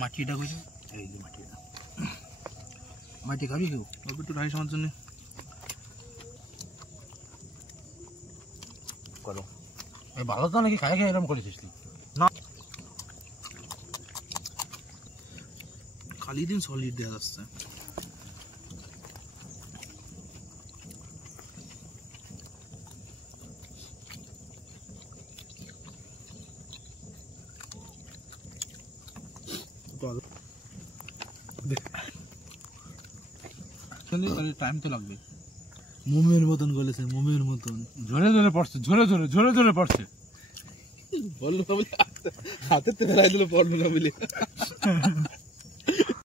মাটিটা কইছো এই যে মাটিটা মাটি খাবি কেউ অল্প একটু রাইস আমার জন্য করো ভালো তো নাকি খাই খাই এরকম করেছিস তুই না খালি দিন সলিড দেওয়া যাচ্ছে টাইম তো লাগবে মোমের মতন গলেছে মোমের মতন ঝরে ঝরে পড়ছে ঝরে ঝরে ঝরে ঝরে পড়ছে বললো হাতে ফেলাই দিল পড়লো না বলে